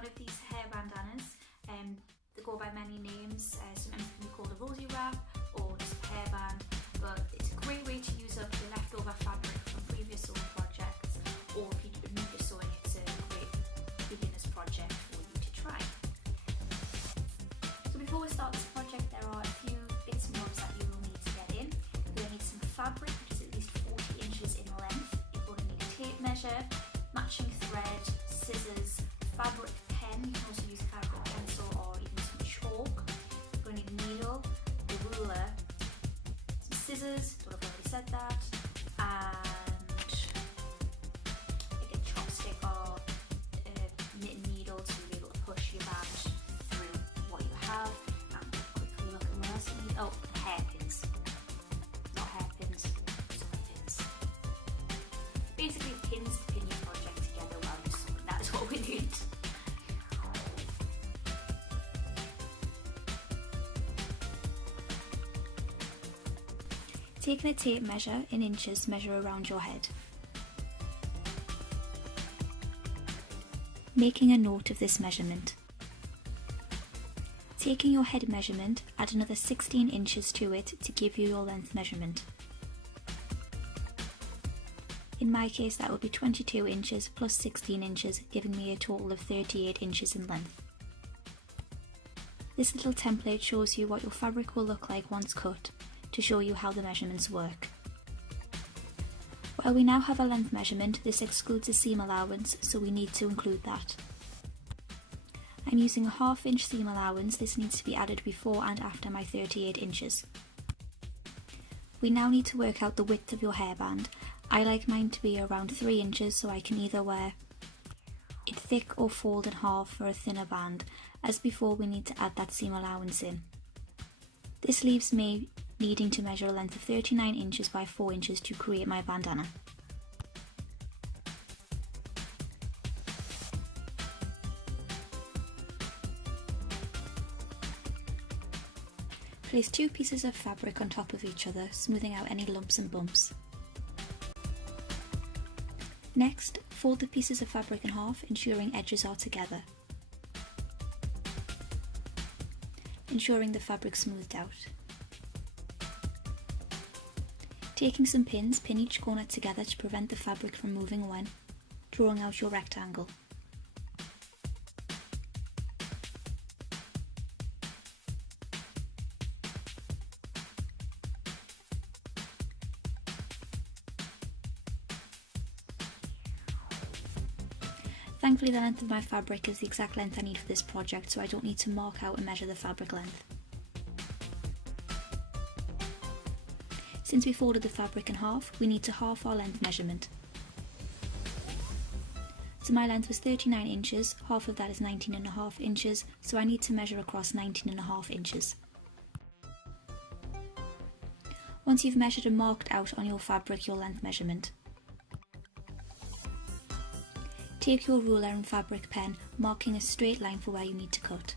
one of these hair bandanas. They go by many names. Sometimes it can be called a rosy wrap or just a hairband, but it's a great way to use up your leftover fabric from previous sewing projects, or if you are new to sewing, it's a great beginner's project for you to try. So before we start this project, there are a few bits and bobs that you will need to get in. You're going to need some fabric, which is at least 40 inches in length. You're going to need a tape measure, matching thread, scissors, fabric pen. You can also use a fabric pencil or even some chalk. You're going to need a needle, a ruler, some scissors, I've already said that, and like a chopstick or a knit needle to be able to push your band through what you have. And quickly look at what else you need. Oh, hairpins. Not hairpins, sewing pins. Basically pins to pin your project together while you're sewing. That is what we need. Taking a tape measure in inches, measure around your head. Making a note of this measurement. Taking your head measurement, add another 16 inches to it to give you your length measurement. In my case, that would be 22 inches plus 16 inches, giving me a total of 38 inches in length. This little template shows you what your fabric will look like once cut, to show you how the measurements work. While we now have a length measurement, this excludes a seam allowance, so we need to include that. I'm using a 1/2 inch seam allowance. This needs to be added before and after my 38 inches. We now need to work out the width of your hairband. I like mine to be around 3 inches, so I can either wear it thick or fold in half for a thinner band. As before, we need to add that seam allowance in. This leaves me needing to measure a length of 39 inches by 4 inches to create my bandana. Place 2 pieces of fabric on top of each other, smoothing out any lumps and bumps. Next, fold the pieces of fabric in half, ensuring edges are together. Ensuring the fabric smoothed out. Taking some pins, pin each corner together to prevent the fabric from moving when drawing out your rectangle. Thankfully, the length of my fabric is the exact length I need for this project, so I don't need to mark out and measure the fabric length. Since we folded the fabric in half, we need to half our length measurement. So my length was 39 inches, half of that is 19.5 inches, so I need to measure across 19.5 inches. Once you've measured and marked out on your fabric your length measurement, take your ruler and fabric pen, marking a straight line for where you need to cut.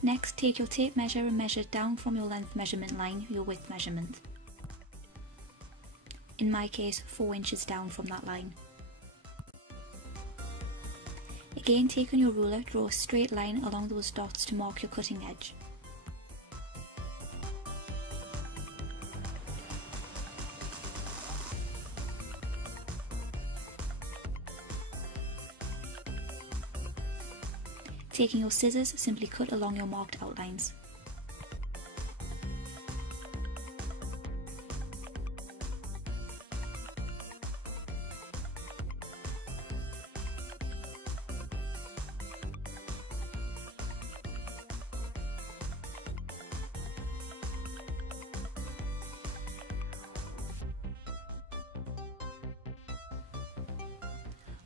Next, take your tape measure and measure down from your length measurement line your width measurement. In my case, 4 inches down from that line. Again, take on your ruler, draw a straight line along those dots to mark your cutting edge. Taking your scissors, simply cut along your marked outlines.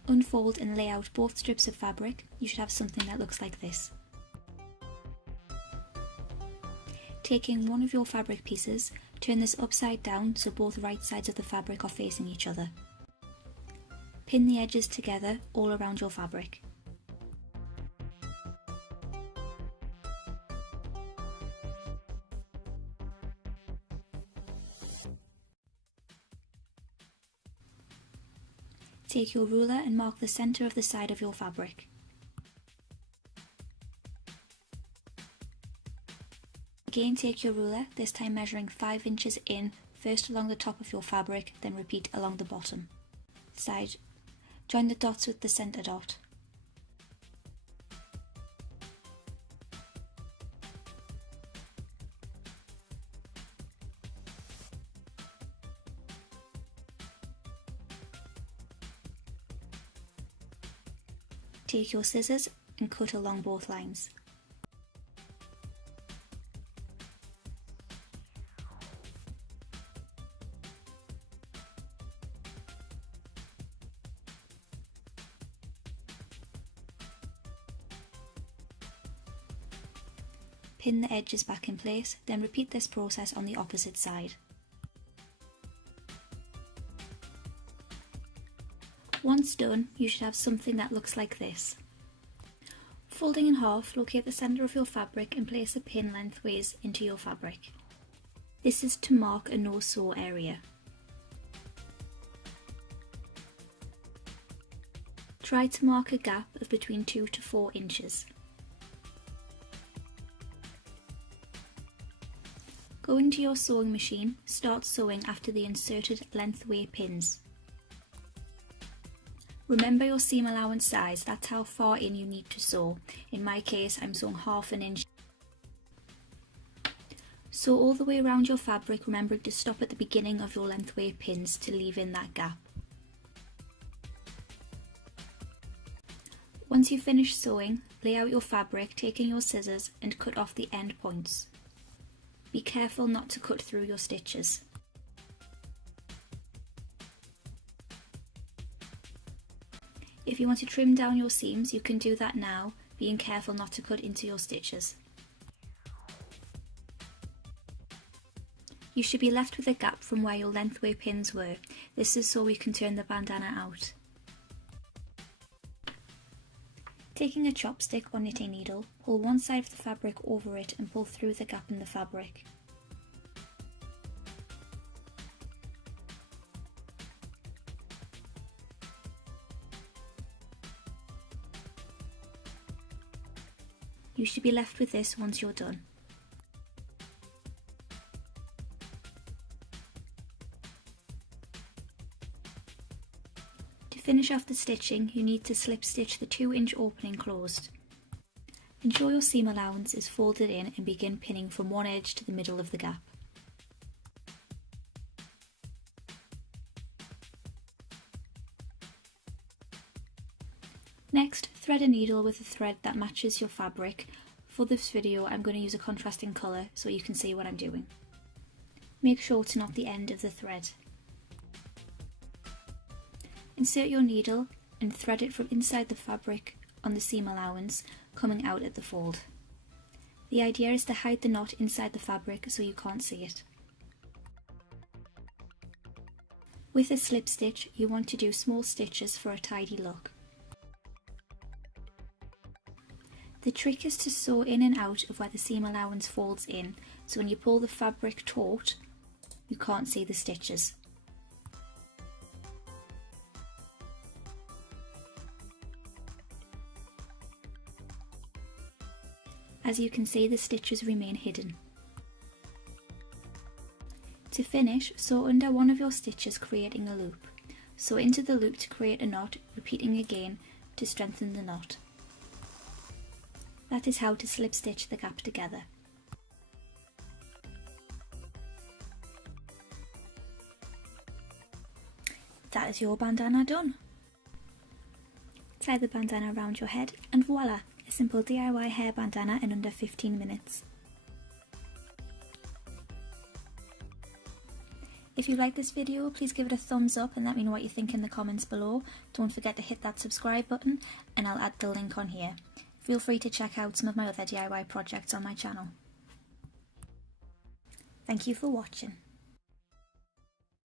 Unfold and lay out both strips of fabric. You should have something that looks like this. Taking one of your fabric pieces, turn this upside down so both right sides of the fabric are facing each other. Pin the edges together all around your fabric. Take your ruler and mark the centre of the side of your fabric. Again, take your ruler, this time measuring 5 inches in, first along the top of your fabric, then repeat along the bottom side. Join the dots with the centre dot. Take your scissors and cut along both lines. Pin the edges back in place, then repeat this process on the opposite side. Once done, you should have something that looks like this. Folding in half, locate the centre of your fabric and place a pin lengthways into your fabric. This is to mark a no-sew area. Try to mark a gap of between 2 to 4 inches. Go into your sewing machine, start sewing after the inserted lengthway pins. Remember your seam allowance size, that's how far in you need to sew. In my case, I'm sewing half an inch. Sew all the way around your fabric, remembering to stop at the beginning of your lengthway pins to leave in that gap. Once you finish sewing, lay out your fabric, taking your scissors and cut off the end points. Be careful not to cut through your stitches. If you want to trim down your seams, you can do that now, being careful not to cut into your stitches. You should be left with a gap from where your lengthway pins were. This is so we can turn the bandana out. Taking a chopstick or knitting needle, pull one side of the fabric over it and pull through the gap in the fabric. You should be left with this once you're done. To finish off the stitching, you need to slip stitch the 2-inch opening closed. Ensure your seam allowance is folded in and begin pinning from one edge to the middle of the gap. Next, thread a needle with a thread that matches your fabric. For this video, I'm going to use a contrasting colour so you can see what I'm doing. Make sure to knot the end of the thread. Insert your needle and thread it from inside the fabric on the seam allowance, coming out at the fold. The idea is to hide the knot inside the fabric so you can't see it. With a slip stitch, you want to do small stitches for a tidy look. The trick is to sew in and out of where the seam allowance folds in, so when you pull the fabric taut, you can't see the stitches. As you can see, the stitches remain hidden. To finish, sew under one of your stitches, creating a loop. Sew into the loop to create a knot, repeating again to strengthen the knot. That is how to slip stitch the gap together. That is your bandana done. Tie the bandana around your head and voila, a simple DIY hair bandana in under 15 minutes. If you like this video, please give it a thumbs up and let me know what you think in the comments below. Don't forget to hit that subscribe button and I'll add the link on here. Feel free to check out some of my other DIY projects on my channel. Thank you for watching.